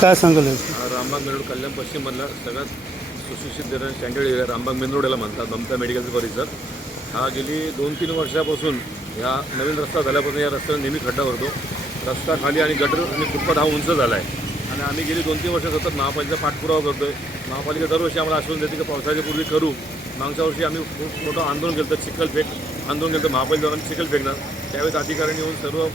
काय सांगाल? Rambagh main road कल्याण पश्चिममधला सगळ्यात सुशिक्षित देणारा standard area Rambagh main road याला म्हणतात. ममता मेडिकलचा परिसर हा गेली 2-3 वर्षापासून ह्या नवीन रस्ता झाल्यापासून या रस्त्याला नेहमी खड्डा भरतो. रस्ता खाली आणि गटर आणि फुटपाथ हा उंच झाला आहे आणि आम्ही गेली 2-3 वर्ष सतत महापालिकेचा पाठपुरावा करतो आहे. महापालिका दरवर्षी आम्हाला आश्वासन देते की पावसाच्या पूर्वी करू. मागच्या वर्षी आम्ही खूप मोठं आंदोलन केलं, चिखलफेक आंदोलन केलं, महापालिकेद्वारा चिखल फेकणार. त्यावेळेस अधिकाऱ्यांनी येऊन सर्व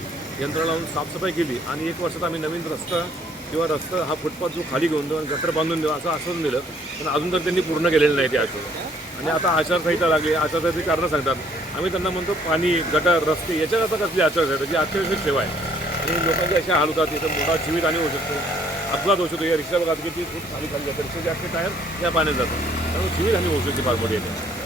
यंत्रणा लावून साफसफाई केली आणि 1 वर्षात आम्ही नवीन रस्ता किंवा रस्ता हा फुटपाथ जो खाली घेऊन देऊ आणि गटर बांधून देऊ असं आश्वासन दिलं, पण अजून तर त्यांनी पूर्ण केलेलं नाही ते आश्वासन. आणि आता आचारसंहिता लागली, आचारसंहितेची कारणं सांगतात. आम्ही त्यांना म्हणतो पाणी, गटर, रस्ते याच्यात आता कसली आचारसंहिता, जी अत्यावश्यक सेवा आहे आणि लोकांची अशा हाल होतात. इथं मोठा जीवितहानी होऊ शकतो, अपघात होऊ शकतो. या रिक्षा बघा किती खूप खाली जातात, रिक्षाचे अख्खे टायर या पाण्यात जातात, त्यामुळे जीवितहानी होऊ शकते फार मोठी येते.